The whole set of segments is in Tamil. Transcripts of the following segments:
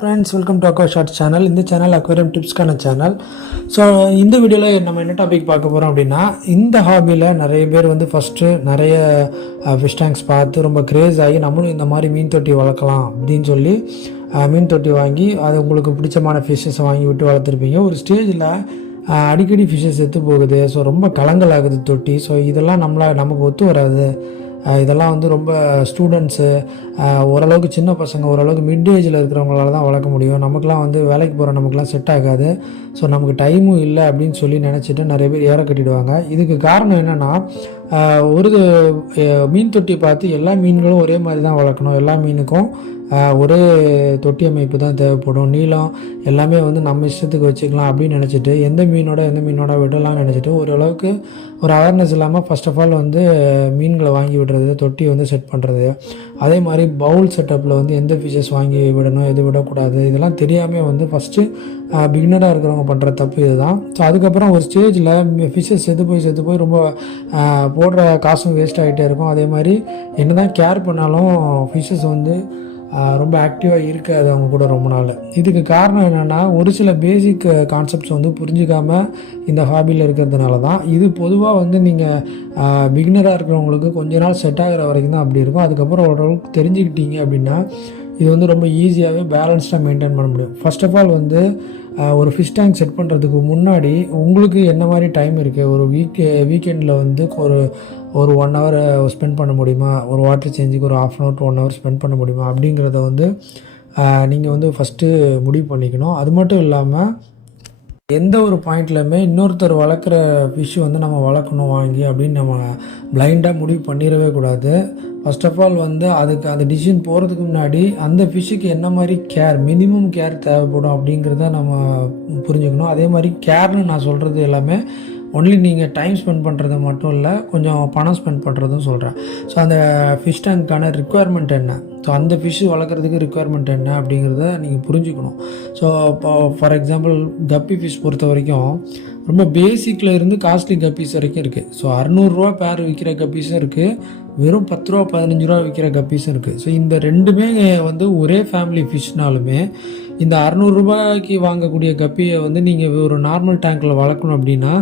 Friends welcome to aqua short channel இந்த சேனல் அக்வேரியம் டிப்ஸ்க்கான சேனல் ஸோ இந்த வீடியோவில் நம்ம என்ன டாபிக் பார்க்க போகிறோம் அப்படின்னா இந்த ஹாபியில் நிறைய பேர் வந்து ஃபஸ்ட்டு நிறைய ஃபிஷ் டேங்க்ஸ் பார்த்து ரொம்ப க்ரேஸ் ஆகி நம்மளும் இந்த மாதிரி மீன் தொட்டி வளர்க்கலாம் அப்படின்னு சொல்லி மீன் தொட்டி வாங்கி அது உங்களுக்கு பிடிச்சமான ஃபிஷ்ஷஸ் வாங்கி விட்டு வளர்த்துருப்பீங்க. ஒரு ஸ்டேஜில் அடிக்கடி ஃபிஷ்ஷஸ் செத்து போகுது. ஸோ ரொம்ப கலங்கல் ஆகுது தொட்டி. ஸோ இதெல்லாம் நம்மளா நமக்கு ஒத்து வராது. இதெல்லாம் வந்து ரொம்ப ஸ்டூடெண்ட்ஸு ஓரளவுக்கு சின்ன பசங்க ஓரளவுக்கு மிட் ஏஜில் இருக்கிறவங்களால தான் வளர்க்க முடியும். நமக்குலாம் வந்து வேலைக்கு போகிற நமக்குலாம் செட் ஆகாது. ஸோ நமக்கு டைமும் இல்லை அப்படின்னு சொல்லி நினச்சிட்டு நிறைய பேர் ஏற கட்டிடுவாங்க. இதுக்கு காரணம் என்னென்னா ஒரு மீன் தொட்டி பார்த்து எல்லா மீன்களும் ஒரே மாதிரி தான் வளர்க்கணும். எல்லா மீனுக்கும் ஒரே தொட்டி அமைப்பு தான் தேவைப்படும். நீளம் எல்லாமே வந்து நம்ம இஷ்டத்துக்கு வச்சுக்கலாம் அப்படின்னு நினச்சிட்டு எந்த மீனோட எந்த மீனோட விடலாம்னு நினச்சிட்டு ஓரளவுக்கு ஒரு அவேர்னஸ் இல்லாமல் ஃபர்ஸ்ட் ஆஃப் ஆல் வந்து மீன்களை வாங்கி விடுறது தொட்டி வந்து செட் பண்ணுறது அதே மாதிரி பவுல் செட்டப்பில் வந்து எந்த ஃபிஷஸ் வாங்கி விடணும் எது விடக்கூடாது இதெல்லாம் தெரியாமல் வந்து ஃபஸ்ட்டு பிகினராக இருக்கிறவங்க பண்ணுற தப்பு இதுதான். ஸோ அதுக்கப்புறம் ஒரு ஸ்டேஜில் ஃபிஷஸ் செத்து போய் செத்து போய் ரொம்ப போடுற காசும் வேஸ்ட் ஆகிட்டே இருக்கும். அதே மாதிரி என்ன தான் கேர் பண்ணாலும் ஃபிஷ்ஷஸ் வந்து ரொம்ப ஆக்டிவாக இருக்காது அவங்க கூட ரொம்ப நாள். இதுக்கு காரணம் என்னென்னா ஒரு சில பேசிக் கான்செப்ட்ஸ் வந்து புரிஞ்சிக்காமல் இந்த ஹாபியில் இருக்கிறதுனால தான். இது பொதுவாக வந்து நீங்கள் பிகினராக இருக்கிறவங்களுக்கு கொஞ்ச நாள் செட் ஆகிற வரைக்கும் தான் அப்படி இருக்கும். அதுக்கப்புறம் ஓரளவுக்கு தெரிஞ்சுக்கிட்டீங்க அப்படின்னா இது வந்து ரொம்ப ஈஸியாகவே பேலன்ஸ்டாக மெயின்டைன் பண்ண முடியும். ஃபர்ஸ்ட் ஆஃப் ஆல் வந்து ஒரு ஃபிஷ் டேங்க் செட் பண்ணுறதுக்கு முன்னாடி உங்களுக்கு என்ன மாதிரி டைம் இருக்குது ஒரு வீக் வீக்கெண்டில் வந்து ஒரு ஒரு ஒன் ஹவர் ஸ்பெண்ட் பண்ண முடியுமா? ஒரு வாட்டர் சேஞ்சுக்கு ஒரு half an hour to one hour spend பண்ண முடியுமா? அப்படிங்கிறத வந்து நீங்கள் வந்து ஃபஸ்ட்டு முடிவு பண்ணிக்கணும். அது மட்டும் இல்லாமல் எந்த ஒரு பாயிண்ட்லையுமே இன்னொருத்தர் வளர்க்குற ஃபிஷ் வந்து நம்ம வளர்க்கணும் வாங்கி அப்படின்னு நம்ம பிளைண்டாக முடிவு பண்ணிடவே கூடாது. ஃபர்ஸ்ட் ஆஃப் ஆல் வந்து அதுக்கு அந்த டிசிஷன் போகிறதுக்கு முன்னாடி அந்த ஃபிஷ்ஷுக்கு என்ன மாதிரி கேர் மினிமம் கேர் தேவைப்படும் அப்படிங்கிறத நம்ம புரிஞ்சுக்கணும். அதே மாதிரி கேர்னு நான் சொல்கிறது எல்லாமே ஒன்லி நீங்கள் டைம் ஸ்பெண்ட் பண்ணுறது மட்டும் இல்லை கொஞ்சம் பணம் ஸ்பெண்ட் பண்ணுறதும் சொல்கிறேன் ஸோ அந்த ஃபிஷ் டேங்க்கான ரிக்குவயர்மெண்ட் என்ன? ஸோ அந்த ஃபிஷ் வளர்க்குறதுக்கு ரிக்குவயர்மெண்ட் என்ன அப்படிங்கிறத நீங்கள் புரிஞ்சுக்கணும். ஸோ இப்போ ஃபார் எக்ஸாம்பிள் கப்பி ஃபிஷ் பொறுத்த வரைக்கும் ரொம்ப பேசிக்கில் இருந்து காஸ்ட்லி கப்பீஸ் வரைக்கும் இருக்குது ஸோ அறநூறுரூவா பேர் விற்கிற கப்பீஸும் இருக்குது வெறும் பத்து ரூபா பதினஞ்சு ரூபா விற்கிற கப்பீஸும் இருக்குது ஸோ இந்த ரெண்டுமே வந்து ஒரே ஃபேமிலி ஃபிஷ்னாலுமே இந்த அறநூறுரூபாய்க்கு வாங்கக்கூடிய கப்பியை வந்து நீங்கள் ஒரு நார்மல் டேங்க்கில் வளர்க்கணும் அப்படின்னா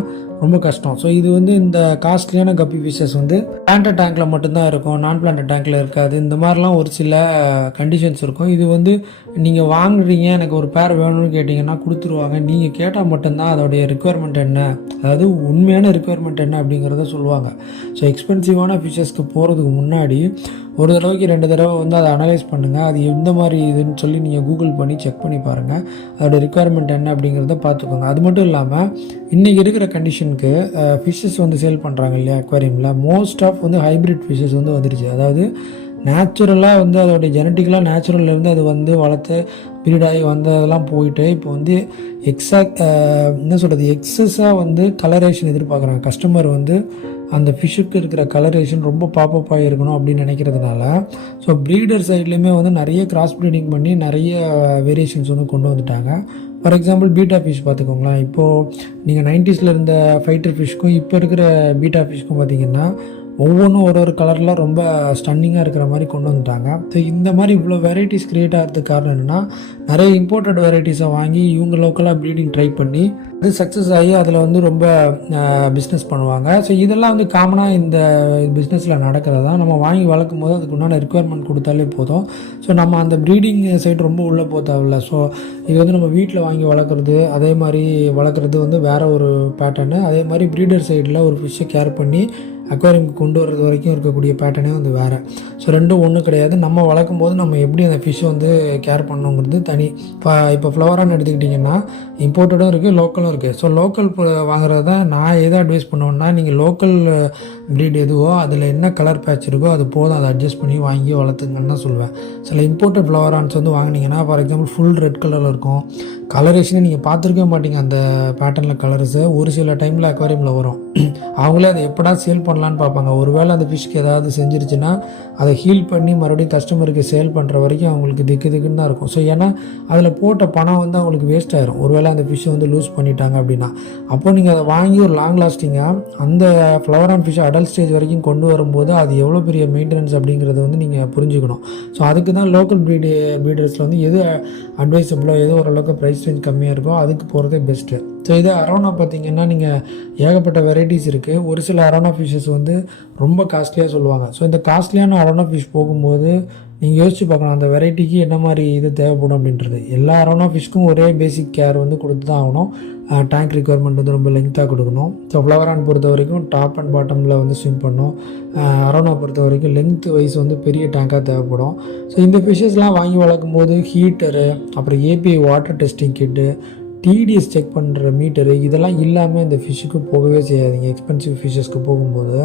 ரொம்ப கஷ்டம். ஸோ இது வந்து இந்த காஸ்ட்லியான கப்பி ஃபிஷஸ் வந்து பிளான்ட் டேங்க்கில் மட்டும்தான் இருக்கும் நான் பிளான்ட் டேங்க்கில் இருக்காது. இந்த மாதிரிலாம் ஒரு சில கண்டிஷன்ஸ் இருக்கும். இது வந்து நீங்கள் வாங்குறீங்க எனக்கு ஒரு பேர் வேணும்னு கேட்டிங்கன்னா கொடுத்துருவாங்க. நீங்கள் கேட்டால் மட்டும்தான் அதோடைய ரெக்குவயர்மெண்ட் என்ன? அதாவது உண்மையான ரெக்குவயர்மெண்ட் என்ன அப்படிங்கிறத சொல்லுவாங்க. ஸோ எக்ஸ்பென்சிவான ஃபிஷஸ்க்கு போகிறதுக்கு முன்னாடி ஒரு தடவைக்கு ரெண்டு தடவை வந்து அதை அனலைஸ் பண்ணுங்கள் அது எந்த மாதிரி இதுன்னு சொல்லி நீங்கள் கூகுள் பண்ணி செக் பண்ணி பாருங்கள் அதோட ரிக்குவயர்மெண்ட் என்ன அப்படிங்கிறத பார்த்துக்கோங்க. அது மட்டும் இல்லாமல் இன்றைக்கி இருக்கிற கண்டிஷனுக்கு ஃபிஷ்ஷஸ் வந்து சேல் பண்ணுறாங்க இல்லையா அக்வாரியமில் மோஸ்ட் ஆஃப் வந்து ஹைப்ரிட் ஃபிஷ்ஷஸ் வந்து வந்துருச்சு. அதாவது நேச்சுரலாக வந்து அதோடைய ஜெனட்டிக்கலாக நேச்சுரல்லேருந்து அது வந்து வளர்த்து பீரியடாகி ஆகி வந்ததெல்லாம் போயிட்டு இப்போ வந்து எக்ஸாக்ட் என்ன சொல்கிறது எக்ஸஸாக வந்து கலரேஷன் எதிர்பார்க்குறாங்க. கஸ்டமர் வந்து அந்த ஃபிஷ்ஷுக்கு இருக்கிற கலரேஷன் ரொம்ப பாப்பப்பாக இருக்கணும் அப்படின்னு நினைக்கிறதுனால ஸோ ப்ரீடர் சைட்லேயுமே வந்து நிறைய கிராஸ் ப்ரீடிங் பண்ணி நிறைய வேரியேஷன்ஸ் வந்து கொண்டு வந்துட்டாங்க. ஃபார் எக்ஸாம்பிள் பீட்டா ஃபிஷ் பார்த்துக்கோங்களேன். இப்போது நீங்கள் நைன்டிஸில் இருந்த ஃபைட்டர் ஃபிஷ்க்கும் இப்போ இருக்கிற பீட்டா ஃபிஷ்க்கும் பார்த்தீங்கன்னா ஒவ்வொன்றும் ஒரு ஒரு கலரில் ரொம்ப ஸ்டன்னிங்காக இருக்கிற மாதிரி கொண்டு வந்துட்டாங்க. ஸோ இந்த மாதிரி இவ்வளோ வெரைட்டிஸ் க்ரியேட் ஆகிறதுக்கு காரணம் என்னென்னா நிறைய இம்போர்ட்டட் வெரைட்டிஸை வாங்கி இவங்க லோக்கலாக ப்ரீடிங் ட்ரை பண்ணி அது சக்ஸஸ் ஆகி அதில் வந்து ரொம்ப பிஸ்னஸ் பண்ணுவாங்க. ஸோ இதெல்லாம் வந்து காமனாக இந்த பிஸ்னஸில் நடக்கிறதா நம்ம வாங்கி வளர்க்கும் போது அதுக்கு உண்டான ரெக்குவயர்மெண்ட் கொடுத்தாலே போதும். ஸோ நம்ம அந்த ப்ரீடிங் சைடு ரொம்ப உள்ளே போக தேவையில்ல. ஸோ இது வந்து நம்ம வீட்டில் வாங்கி வளர்க்குறது அதே மாதிரி வளர்க்குறது வந்து வேறு ஒரு பேட்டர்னு அதே மாதிரி ப்ரீடர் சைடில் ஒரு ஃபிஷ்ஷை கேர் பண்ணி அக்வாரியம்க்கு கொண்டு வர்றது வரைக்கும் இருக்கக்கூடிய பேட்டர்னே வந்து வேறு. ஸோ ரெண்டும் ஒன்றும் கிடையாது. நம்ம வளர்க்கும் போது நம்ம எப்படி அந்த ஃபிஷ்ஷை வந்து கேர் பண்ணணுங்கிறது தனி. இப்போ இப்போ ஃப்ளவரான்னு எடுத்துக்கிட்டிங்கன்னா இம்போர்ட்டடும் இருக்குது லோக்கலும் இருக்குது ஸோ லோக்கல் வாங்குறது தான் நான் எதை அட்வைஸ் பண்ணுவேன்னா நீங்கள் லோக்கல் ப்ரீட் எதுவோ அதில் என்ன கலர் பேட்ச் இருக்கோ அது போதும். அதை அட்ஜஸ்ட் பண்ணி வாங்கி வளர்த்துங்கன்னு தான் சொல்லுவேன். சில இம்போர்ட்டட் ஃப்ளவரான்ஸ் வந்து வாங்கினீங்கன்னா ஃபார் எக்ஸாம்பிள் ஃபுல் ரெட் கலரில் இருக்கும். கலரேஷனை நீங்கள் பார்த்துருக்கவே மாட்டீங்க. அந்த பேட்டர்னில் கலர்ஸு ஒரு சில டைமில் அக்வாரியமில் வரும். அவங்களே அதை எப்படா சேல் பண்ணலான்னு பார்ப்பாங்க. ஒருவேளை அந்த ஃபிஷ்க்கு ஏதாவது செஞ்சிருச்சுன்னா அதை ஹீல் பண்ணி மறுபடியும் கஸ்டமருக்கு சேல் பண்ணுற வரைக்கும் அவங்களுக்கு திக்கு திக்குன்னு தான் இருக்கும். ஸோ ஏன்னா அதில் போட்ட பணம் வந்து அவங்களுக்கு வேஸ்ட் ஆயிரும். ஒருவேளை அந்த ஃபிஷ்ஷை வந்து லூஸ் பண்ணிட்டாங்க அப்படின்னா. அப்போ நீங்கள் அதை வாங்கி ஒரு லாங் லாஸ்டிங்காக அந்த flower and fish adult stage வரைக்கும் கொண்டு வரும்போது அது எவ்வளோ பெரிய மெயின்டெனன்ஸ் அப்படிங்கிறத வந்து நீங்கள் புரிஞ்சுக்கணும். ஸோ அதுக்கு தான் லோக்கல் ப்ரீடு ப்ரீடர்ஸில் வந்து எது அட்வைசபிளோ எது ஓரளவுக்கு ப்ரைஸ் ரேஞ்ச் கம்மியாக இருக்கோ அதுக்கு போகிறதே பெஸ்ட்டு ஸோ இதே அரோனா பார்த்தீங்கன்னா நீங்கள் ஏகப்பட்ட வெரைட்டிஸ் இருக்குது ஒரு சில அரோனா ஃபிஷ்ஷஸ் வந்து ரொம்ப காஸ்ட்லியாக சொல்லுவாங்க. ஸோ இந்த காஸ்ட்லியான அரோனா ஃபிஷ் போகும்போது நீங்கள் யோசிச்சு பார்க்கணும் அந்த வெரைட்டிக்கு என்ன மாதிரி இது தேவைப்படும் அப்படின்றது. எல்லா அரோனா ஃபிஷ்க்கும் ஒரே பேசிக் கேர் வந்து கொடுத்து தான் ஆகணும் டேங்க் ரிக்குவயர்மெண்ட் வந்து ரொம்ப லெங்க்த்தாக கொடுக்கணும். ஸோ ஃப்ளவர் ஆன் பொறுத்த வரைக்கும் டாப் அண்ட் பாட்டமில் வந்து ஸ்விம் பண்ணும் அரோனா பொறுத்த வரைக்கும் லென்த் வைஸ் வந்து பெரிய டேங்காக தேவைப்படும். ஸோ இந்த ஃபிஷ்ஷஸ்லாம் வாங்கி வளர்க்கும் போது ஹீட்டரு அப்புறம் API water testing kit TDS check பண்ணுற மீட்டரு இதெல்லாம் இல்லாமல் இந்த ஃபிஷ்ஷுக்கு போகவே செய்யாதீங்க. எக்ஸ்பென்சிவ் ஃபிஷ்ஷஸ்க்கு போகும்போது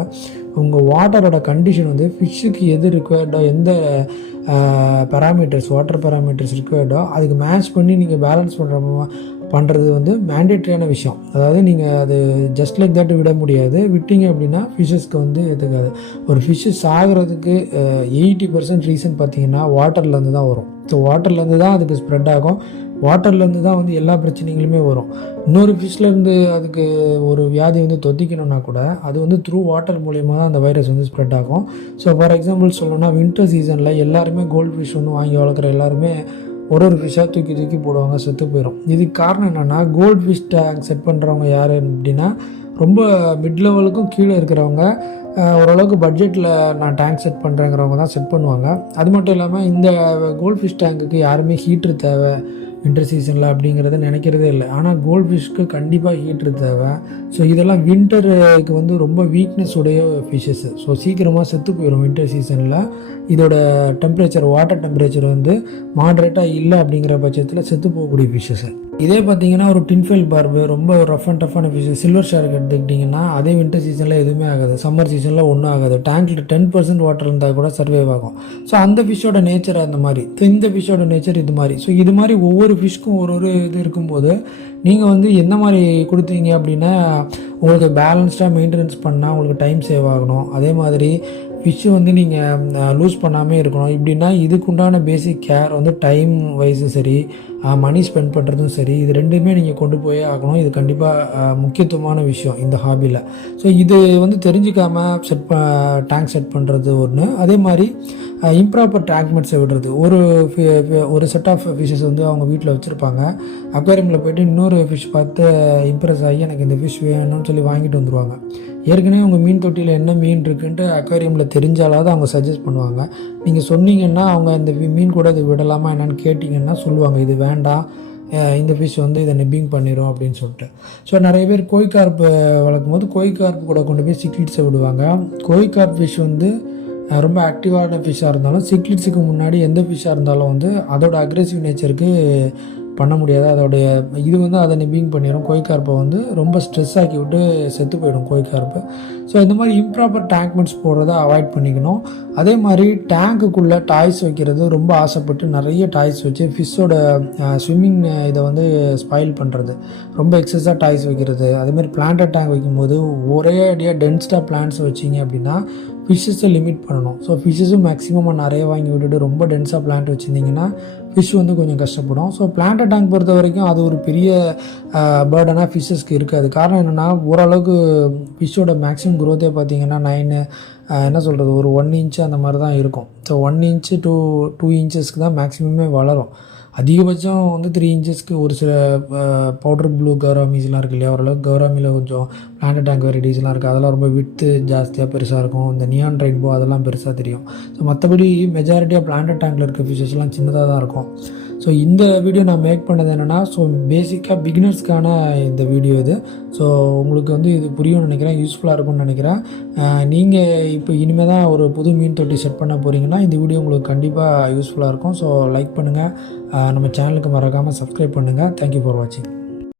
உங்கள் வாட்டரோட கண்டிஷன் வந்து ஃபிஷ்ஷுக்கு எது ரிக்வயர்டோ எந்த பேராமீட்டர்ஸ் வாட்டர் பேராமீட்டர்ஸ் ரிக்வயர்டோ அதுக்கு மேட்ச் பண்ணி நீங்கள் பேலன்ஸ் பண்ணுற பண்ணுறது வந்து மேண்டேட்ரியான விஷயம். அதாவது நீங்கள் அது ஜஸ்ட் லைக் தட் விட முடியாது. விட்டீங்க அப்படின்னா ஃபிஷ்ஷஸ்க்கு வந்து எதுக்காது ஒரு ஃபிஷ்ஷு சாகிறதுக்கு எயிட்டி பர்சன்ட் ரீசன் பார்த்தீங்கன்னா வாட்டர்லேருந்து தான் வரும். ஸோ வாட்டர்லேருந்து தான் அதுக்கு ஸ்ப்ரெட் ஆகும். வாட்டர்லேருந்து தான் வந்து எல்லா பிரச்சனைகளுமே வரும். இன்னொரு ஃபிஷ்லேருந்து அதுக்கு ஒரு வியாதி வந்து தொத்திக்கணும்னா கூட அது வந்து த்ரூ வாட்டர் மூலியமாக தான் அந்த வைரஸ் வந்து ஸ்ப்ரெட் ஆகும். ஸோ ஃபார் எக்ஸாம்பிள் சொல்லணும்னா வின்டர் சீசனில் எல்லாருமே கோல்டு ஃபிஷ் வந்து வாங்கி வளர்க்குற எல்லாருமே ஒரு ஒரு ஃபிஷ்ஷாக தூக்கி தூக்கி போடுவாங்க செத்து போயிடும் இதுக்கு காரணம் என்னென்னா கோல்டு ஃபிஷ் டேங்க் செட் பண்ணுறவங்க யார் அப்படின்னா ரொம்ப மிட் லெவலுக்கும் கீழே இருக்கிறவங்க ஓரளவுக்கு பட்ஜெட்டில் நான் டேங்க் செட் பண்ணுறேங்கிறவங்க தான் செட் பண்ணுவாங்க. அது மட்டும் இல்லாமல் இந்த கோல்ட் ஃபிஷ் டேங்க்குக்கு யாருமே ஹீட்ரு தேவை வின்டர் சீசனில் அப்படிங்கிறத நினைக்கிறதே இல்லை. ஆனால் கோல்ட் ஃபிஷ்க்கு கண்டிப்பாக ஹீட்ரு தேவை. ஸோ இதெல்லாம் வின்டருக்கு வந்து ரொம்ப வீக்னஸ் உடைய ஃபிஷ்ஷஸ் ஸோ சீக்கிரமாக செத்து போயிடும் வின்டர் சீசனில் இதோட டெம்பரேச்சர் வாட்டர் டெம்பரேச்சர் வந்து மாட்ரேட்டாக இல்லை அப்படிங்கிற பட்சத்தில் செத்து போகக்கூடிய ஃபிஷ்ஷஸ் இதே பார்த்தீங்கன்னா ஒரு டின்ஃபெல் பார்பு ரொம்ப ரஃப் அண்ட் டஃப்பான ஃபிஷ் சில்வர் ஷார்க் எடுத்துக்கிட்டிங்கன்னா அதே வின்டர் சீசனில் எதுவுமே ஆகாது. சம்மர் சீசனில் ஒன்றும் ஆகாது. டேங்க்கில் டென் பர்சன்ட் வாட்டர் இருந்தால் கூட சர்வைவ் ஆகும். ஸோ அந்த ஃபிஷ்ஷோட நேச்சர் அந்த மாதிரி. ஸோ இந்த ஃபிஷ்ஷோட நேச்சர் இது மாதிரி. ஸோ இது மாதிரி ஒவ்வொரு ஃபிஷ்க்கும் ஒரு ஒரு இது இருக்கும்போது நீங்கள் வந்து எந்த மாதிரி கொடுத்தீங்க அப்படின்னா உங்களுக்கு பேலன்ஸ்டாக மெயின்டெனன்ஸ் பண்ணால் உங்களுக்கு டைம் சேவ் ஆகணும். அதே மாதிரி ஃபிஷ்ஷு வந்து நீங்கள் லூஸ் பண்ணாமே இருக்கணும். இப்படின்னா இதுக்குண்டான பேசிக் கேர் வந்து டைம் வைஸும் சரி மணி ஸ்பெண்ட் பண்ணுறதும் சரி இது ரெண்டுமே நீங்கள் கொண்டு போயே ஆகணும். இது கண்டிப்பாக முக்கியத்துவமான விஷயம் இந்த ஹாபியில் ஸோ இது வந்து தெரிஞ்சிக்காமல் செட் ப டேங்க் செட் பண்ணுறது ஒன்று அதே மாதிரி இம்ப்ராப்பர் டேங்க்மெண்ட்ஸை விடுறது. ஒரு ஒரு செட் ஆஃப் ஃபிஷ்ஷஸ் வந்து அவங்க வீட்டில் வச்சுருப்பாங்க. அக்வாரியமில் போயிட்டு இன்னொரு ஃபிஷ் பார்த்து இம்ப்ரெஸ் ஆகி எனக்கு இந்த ஃபிஷ் வேணும்னு சொல்லி வாங்கிட்டு வந்துடுவாங்க ஏற்கனவே உங்கள் மீன் தொட்டியில் என்ன மீன் இருக்குன்ட்டு அக்வாரியமில் தெரிஞ்சாலாவது அவங்க சஜஸ்ட் பண்ணுவாங்க. நீங்கள் சொன்னீங்கன்னா அவங்க இந்த மீன் கூட இது விடலாமா என்னன்னு கேட்டிங்கன்னா சொல்லுவாங்க. இது வேண்டாம். இந்த ஃபிஷ் வந்து இதை நிப்பிங் பண்ணிடும் அப்படின்னு சொல்லிட்டு. ஸோ நிறைய பேர் கோய்கார்ப்பு வளர்க்கும் போது கோய்கார்ப்பு கூட கொண்டு போய் சிக்லிட்ஸை விடுவாங்க. கோய்கார்ப் ஃபிஷ் வந்து ரொம்ப ஆக்டிவான ஃபிஷ்ஷாக இருந்தாலும் சிக்லிட்ஸுக்கு முன்னாடி எந்த ஃபிஷ்ஷாக இருந்தாலும் வந்து அதோட அக்ரெசிவ் நேச்சருக்கு பண்ண முடியாது. அதோடைய இது வந்து அதை நிப்பிங் பண்ணிடும் கோய்கார்ப்பை வந்து ரொம்ப ஸ்ட்ரெஸ் ஆக்கி விட்டு செத்து போயிடும் கோய்கார்ப்பு ஸோ இந்த மாதிரி இம்ப்ராப்பர் டேங்க்மெண்ட்ஸ் போடுறத அவாய்ட் பண்ணிக்கணும். அதே மாதிரி டேங்க்குக்குள்ளே டாய்ஸ் வைக்கிறது ரொம்ப ஆசைப்பட்டு நிறைய டாய்ஸ் வச்சு ஃபிஷ்ஷோட ஸ்விம்மிங் இதை வந்து ஸ்பாயில் பண்ணுறது ரொம்ப எக்ஸஸாக டாய்ஸ் வைக்கிறது. அதேமாதிரி பிளான்ட் டேங்க் வைக்கும்போது ஒரே அடியாக டென்ஸ்டாக பிளான்ட்ஸ் வச்சிங்க அப்படின்னா ஃபிஷ்ஷஸை லிமிட் பண்ணணும். ஸோ ஃபிஷ்ஷஸும் மேக்ஸிமமாக நிறைய வாங்கி விட்டுட்டு ரொம்ப டென்ஸாக பிளான்ட் வச்சுருந்தீங்கன்னா ஃபிஷ் வந்து கொஞ்சம் கஷ்டப்படும். ஸோ பிளான்ட் டேங்க் பொறுத்த வரைக்கும் அது ஒரு பெரிய பேர்டனாக ஃபிஷ்ஷஸ்க்கு இருக்காது. காரணம் என்னென்னா ஓரளவுக்கு ஃபிஷ்ஷோட மேக்ஸிமம் க்ரோத்தே பார்த்தீங்கன்னா நைனு என்ன சொல்கிறது ஒரு ஒன் இன்ச்சு அந்த மாதிரி தான் இருக்கும் so one inch two two இன்ச்சஸ்க்கு தான் மேக்ஸிமமே வளரும். அதிகபட்சம் வந்து த்ரீ இன்ச்சஸ்க்கு ஒரு சில பவுடர் ப்ளூ கௌராமிஸ்லாம் இருக்குது இல்லையா? ஓரளவுக்கு கௌராமியில் கொஞ்சம் பிளான்ட் டேங்க் வெரைட்டிஸ்லாம் இருக்குது அதெல்லாம் ரொம்ப விட்டு ஜாஸ்தியாக பெருசாக இருக்கும். இந்த நியான் ரெயின்போ அதெல்லாம் பெருசாக தெரியும். ஸோ மற்றபடி மெஜாரிட்டியாக பிளான்ட் டேங்கில் இருக்க ஃபிஷஸ்லாம் சின்னதாக தான் இருக்கும். ஸோ இந்த வீடியோ நான் மேக் பண்ணது என்னென்னா ஸோ பேசிக்காக பிகினர்ஸ்க்கான இந்த வீடியோ இது. ஸோ உங்களுக்கு வந்து இது புரியும்னு நினைக்கிறேன் யூஸ்ஃபுல்லாக இருக்கும்னு நினைக்கிறேன். நீங்கள் இப்போ இனிமேல் தான் ஒரு புது மீன் தொட்டி செட் பண்ண போகிறீங்கன்னா இந்த வீடியோ உங்களுக்கு கண்டிப்பாக யூஸ்ஃபுல்லாக இருக்கும். ஸோ லைக் பண்ணுங்கள் நம்ம சேனலுக்கு மறக்காமல் சப்ஸ்கிரைப் பண்ணுங்கள் தேங்க்யூ ஃபார் வாட்சிங்